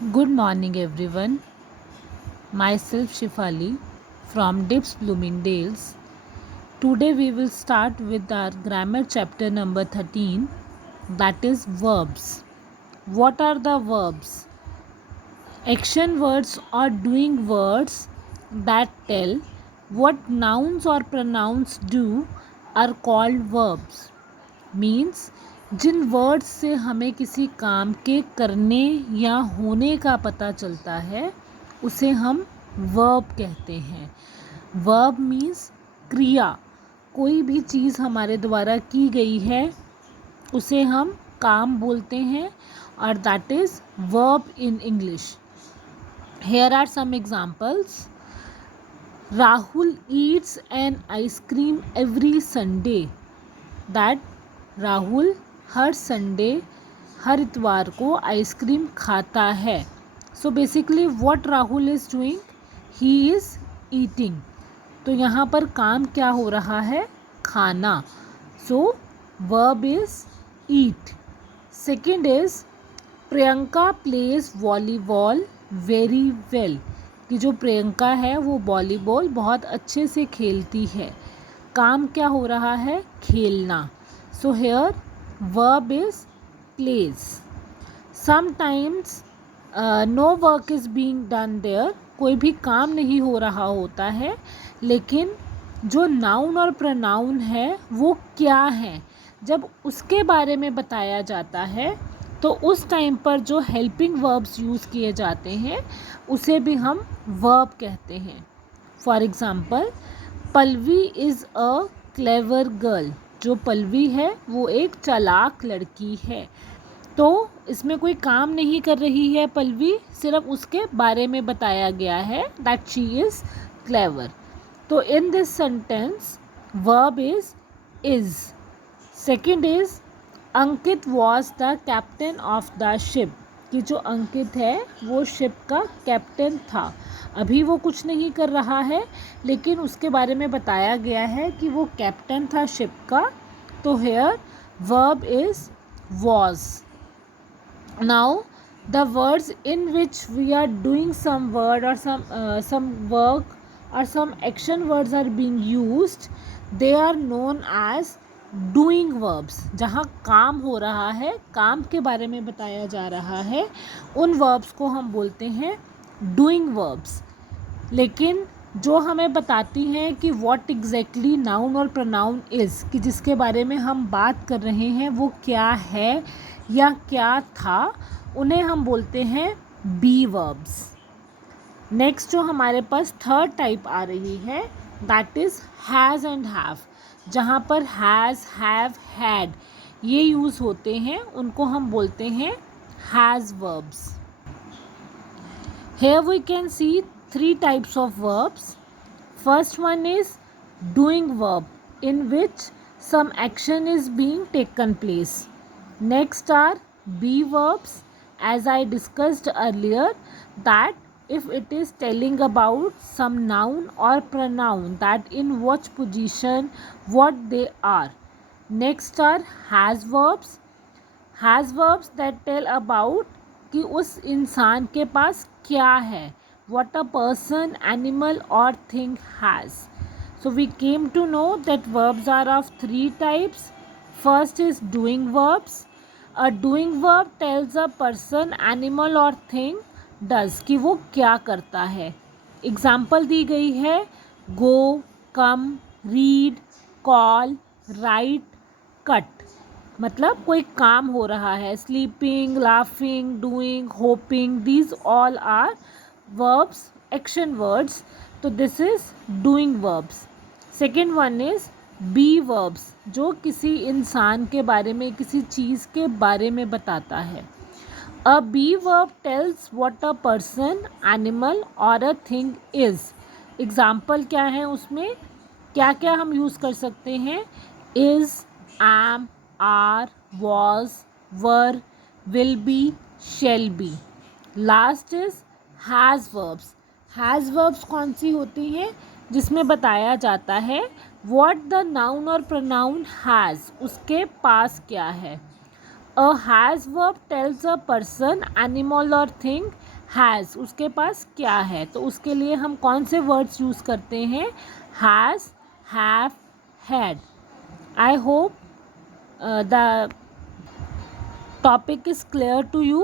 Good morning, everyone. Myself Shifali from Dips Bloomingdale's. Today we will start with our grammar chapter number 13, that is verbs. What are the verbs? Action words or doing words that tell what nouns or pronouns do are called verbs. Means जिन words से हमें किसी काम के करने या होने का पता चलता है उसे हम वर्ब कहते हैं. वर्ब मीन्स क्रिया. कोई भी चीज़ हमारे द्वारा की गई है उसे हम काम बोलते हैं और that is verb in English. Here are some examples. Rahul eats an ice cream every Sunday. That Rahul हर संडे हर इतवार को आइसक्रीम खाता है. So basically what Rahul is doing, he is eating. तो यहाँ पर काम क्या हो रहा है, खाना. So verb is eat. Second is Priyanka plays volleyball very well. कि जो प्रियंका है वो वॉलीबॉल बहुत अच्छे से खेलती है. काम क्या हो रहा है, खेलना. So here verb is plays. Sometimes no work is being done there. कोई भी काम नहीं हो रहा होता है, लेकिन जो नाउन और प्रोनाउन है वो क्या है, जब उसके बारे में बताया जाता है तो उस टाइम पर जो हेल्पिंग वर्ब्स यूज़ किए जाते हैं उसे भी हम वर्ब कहते हैं. For example, Pallavi is a clever girl. जो पल्लवी है वो एक चालाक लड़की है. तो इसमें कोई काम नहीं कर रही है पल्लवी, सिर्फ उसके बारे में बताया गया है दैट शी इज़ क्लेवर. तो in this sentence verb is. Second is Ankit was the captain of the ship. कि जो अंकित है वो शिप का कैप्टन था. अभी वो कुछ नहीं कर रहा है, लेकिन उसके बारे में बताया गया है कि वो कैप्टन था शिप का. तो here verb is was. Now the words in which we are doing some word और सम वर्क और some action words are being used, they are known as doing verbs. जहाँ काम हो रहा है, काम के बारे में बताया जा रहा है, उन वर्ब्स को हम बोलते हैं डूइंग वर्ब्स. लेकिन जो हमें बताती हैं कि व्हाट एग्जैक्टली नाउन और प्रोनाउन इज़, कि जिसके बारे में हम बात कर रहे हैं वो क्या है या क्या था, उन्हें हम बोलते हैं बी वर्ब्स. नेक्स्ट जो हमारे पास थर्ड टाइप आ रही है that is has and have. जहाँ पर हैज़, हैव, हैड ये यूज़ होते हैं उनको हम बोलते हैं has verbs. Here we can see three types of verbs. First one is doing verb, in which some action is being taken place. Next are be verbs, as I discussed earlier, that if it is telling about some noun or pronoun, that in what position, what they are. Next are has verbs. Has verbs that tell about कि उस इंसान के पास क्या है, what a person, animal or thing has. So we came to know that verbs are of three types. First is doing verbs. A doing verb tells a person, animal or thing does, कि वो क्या करता है. Example दी गई है go, come, read, call, write, cut. मतलब कोई काम हो रहा है. Sleeping, laughing, doing, hopping, these all are verbs, action words. तो this is doing verbs. Second one is be verbs, जो किसी इंसान के बारे में, किसी चीज़ के बारे में बताता है. A be verb tells what a person, animal और अ थिंग इज़. एग्ज़ाम्पल क्या है, उसमें क्या क्या हम यूज़ कर सकते हैं, is, am, are, was, were, will be, shall be. Last is has verbs. Has verbs कौन सी होती हैं, जिसमें बताया जाता है व्हाट द नाउन और प्रोनाउन हैज़, उसके पास क्या है. A has verb tells a person, animal और थिंग हैज़, उसके पास क्या है, तो उसके लिए हम कौन से वर्ड्स यूज़ करते हैं, has, have, had. I hope the topic is clear to you.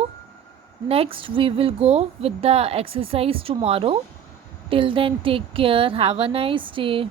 Next we will go with the exercise tomorrow. Till then, take care, have a nice day.